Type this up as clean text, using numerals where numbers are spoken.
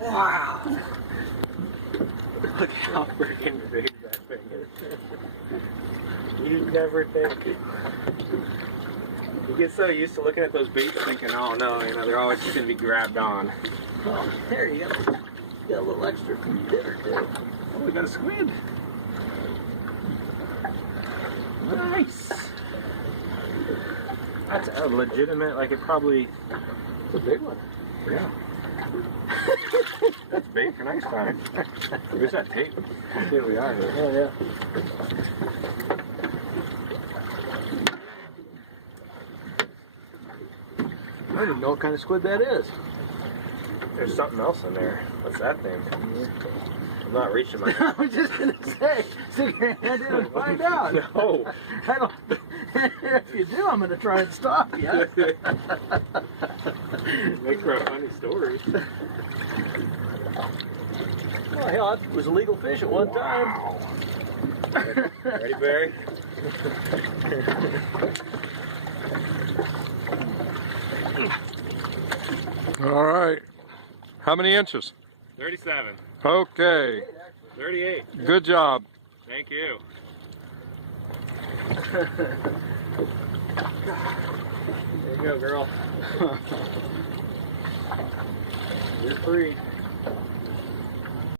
Wow. Look how freaking big that thing is. You'd never think. You get so used to looking at those baits thinking, oh no, you know, they're always just going to be grabbed on. Oh, there you go. You got a little extra from dinner too. Oh, we got a squid. Nice. That's a legitimate, like it probably... It's a big one. Yeah. That's bait for next time. Where's that tape? Here we are. Here. Oh, yeah. I don't even know what kind of squid that is. There's something else in there. What's that thing? I'm not reaching my... I was just going to say, stick your hand in and find out. No. I don't... If you do, I'm going to try and stop you. Makes for a funny story. Well, hell, it was illegal fish at one time. Ready, Barry? All right. How many inches? 37. Okay. 38. Good job. Thank you. There you go, girl. You're free.